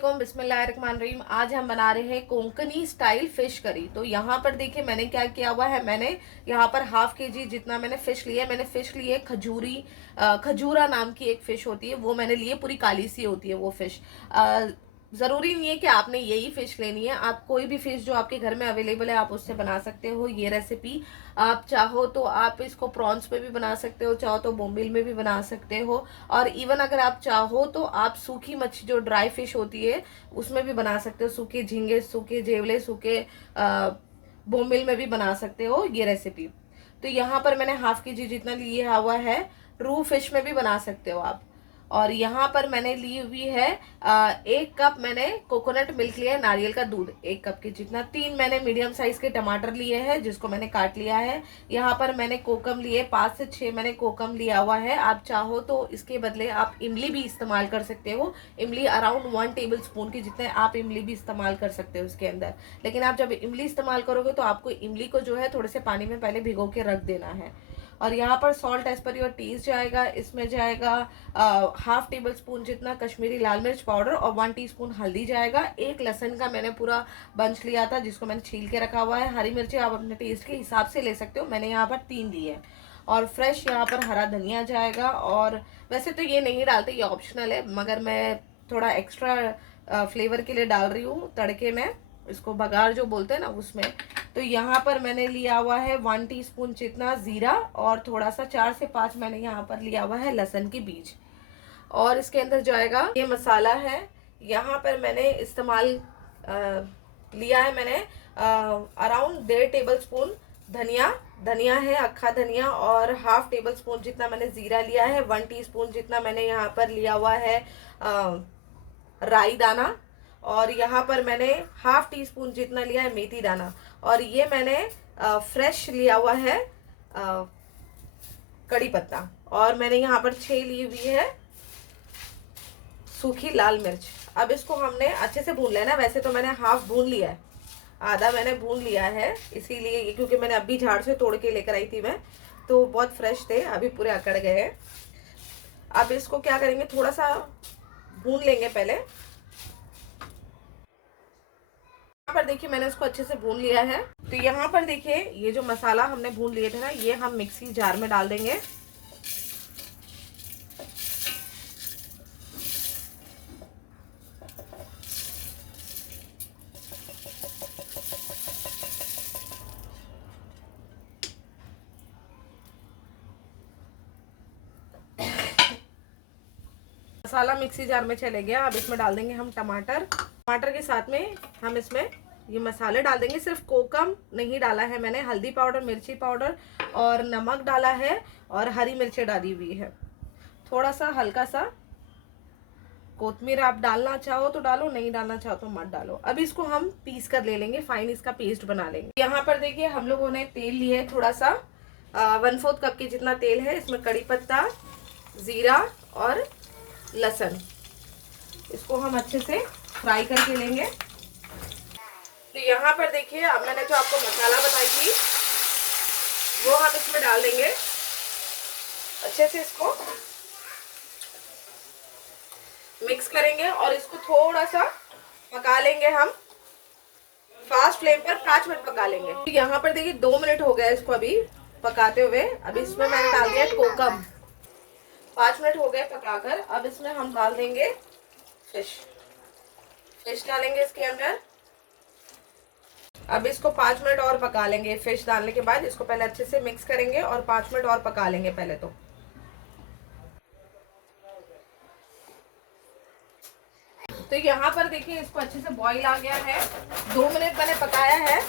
अस्सलामुअलैकुम, बिस्मिल्लाहिर्रहमानिर्रहीम। आज हम बना रहे हैं कोंकणी स्टाइल फिश करी। तो यहाँ पर देखिए मैंने क्या किया हुआ है। मैंने यहाँ पर हाफ केजी जितना मैंने फिश लिया है। मैंने फिश ली है खजूरा नाम की एक फिश होती है, वो मैंने ली है। पूरी काली सी होती है वो फिश। ज़रूरी नहीं है कि आपने यही फिश लेनी है, आप कोई भी फिश जो आपके घर में अवेलेबल है आप उससे बना सकते हो ये रेसिपी। आप चाहो तो आप इसको प्रॉन्स पे भी बना सकते हो, चाहो तो बोम्बिल में भी बना सकते हो, और इवन अगर आप चाहो तो आप सूखी मच्छी जो ड्राई फिश होती है उसमें भी बना सकते हो। सूखे झींगे, सूखे जेवले, सूखे बोम्बिल में भी बना सकते हो ये रेसिपी। तो यहाँ पर मैंने हाफ के जी जितना लिया हुआ है। रू फिश में भी बना सकते हो आप। और यहाँ पर मैंने ली हुई है 1 कप मैंने कोकोनट मिल्क लिया है, नारियल का दूध 1 कप के जितना। 3 मैंने मीडियम साइज के टमाटर लिए हैं जिसको मैंने काट लिया है। यहाँ पर मैंने कोकम लिए 5 से 6 मैंने कोकम लिया हुआ है। आप चाहो तो इसके बदले आप इमली भी इस्तेमाल कर सकते हो। इमली अराउंड 1 टेबल स्पून की जितने आप इमली भी इस्तेमाल कर सकते हो इसके अंदर। लेकिन आप जब इमली इस्तेमाल करोगे तो आपको इमली को जो है थोड़े से पानी में पहले भिगो के रख देना है। और यहाँ पर salt as per your taste जाएगा। इसमें जाएगा हाफ टेबल स्पून जितना कश्मीरी लाल मिर्च पाउडर और 1 टीस्पून हल्दी जाएगा। 1 लहसुन का मैंने पूरा बंच लिया था जिसको मैंने छील के रखा हुआ है। हरी मिर्ची आप अपने टेस्ट के हिसाब से ले सकते हो, मैंने यहाँ पर 3 ली है। और फ्रेश यहाँ पर हरा धनिया जाएगा। और वैसे तो ये नहीं डालते, ये ऑप्शनल है, मगर मैं थोड़ा एक्स्ट्रा फ्लेवर के लिए डाल रही हूँ तड़के में, इसको बघार जो बोलते हैं ना उसमें। तो यहाँ पर मैंने लिया हुआ है 1 टीस्पून जितना जीरा, और थोड़ा सा 4 से 5 मैंने यहाँ पर लिया हुआ है लहसुन की बीज। और इसके अंदर जाएगा ये मसाला है। यहाँ पर मैंने इस्तेमाल लिया है मैंने अराउंड 1.5 टेबल स्पून धनिया है, अक्खा धनिया। और हाफ टेबल स्पून जितना मैंने जीरा लिया है। 1 टीस्पून जितना मैंने यहाँ पर लिया हुआ है राई दाना। और यहाँ पर मैंने हाफ टी स्पून जितना लिया है मेथी दाना। और ये मैंने फ्रेश लिया हुआ है कड़ी पत्ता। और मैंने यहाँ पर 6 ली हुई है सूखी लाल मिर्च। अब इसको हमने अच्छे से भून लेना है। वैसे तो मैंने हाफ भून लिया है, आधा मैंने भून लिया है, इसीलिए क्योंकि मैंने अभी झाड़ से तोड़ के लेकर आई थी मैं, तो बहुत फ्रेश थे, अभी पूरे अकड़ गए हैं। अब इसको क्या करेंगे, थोड़ा सा भून लेंगे पहले। यहाँ पर देखिए मैंने इसको अच्छे से भून लिया है। तो यहाँ पर देखिए ये जो मसाला हमने भून लिए थे ना, ये हम मिक्सी जार में डाल देंगे। मसाला मिक्सी जार में चले गया। अब इसमें डाल देंगे हम टमाटर के साथ में हम इसमें ये मसाले डाल देंगे। सिर्फ कोकम नहीं डाला है मैंने, हल्दी पाउडर, मिर्ची पाउडर और नमक डाला है, और हरी मिर्चें डाली हुई है। थोड़ा सा हल्का सा कोथमीर आप डालना चाहो तो डालो, नहीं डालना चाहो तो मत डालो। अब इसको हम पीस कर ले लेंगे, फाइन इसका पेस्ट बना लेंगे। यहाँ पर देखिए हम लोगों ने तेल लिया है थोड़ा सा, 1/4 कप के जितना तेल है। इसमें कड़ी पत्ता, जीरा और लहसुन, इसको हम अच्छे से फ्राई करके लेंगे। तो यहाँ पर देखिए अब मैंने जो आपको मसाला बताई थी वो हम इसमें डाल देंगे। अच्छे से इसको मिक्स करेंगे और इसको थोड़ा सा पका लेंगे हम फास्ट फ्लेम पर। 5 मिनट पका लेंगे। तो यहाँ पर देखिए 2 मिनट हो गया इसको अभी पकाते हुए। अभी इसमें मैंने डाल दिया कोकम। 5 मिनट हो गए पकाकर। अब इसमें हम डाल देंगे फिश डालेंगे इसके अंदर। अब इसको 5 मिनट और पका लेंगे। फिश डालने के बाद इसको पहले अच्छे से मिक्स करेंगे और 5 मिनट और पका लेंगे पहले तो। तो यहाँ पर देखिए इसको अच्छे से बॉईल आ गया है। 2 मिनट मैंने पकाया है।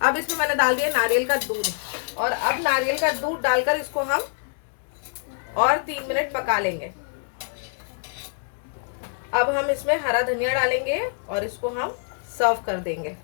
अब इसमें मैंने डाल दिया नारियल का दूध, और अब नारियल का दूध डालकर इसको हम और 3 मिनट पका लेंगे। अब हम इसमें हरा धनिया डालेंगे और इसको हम सर्व कर देंगे।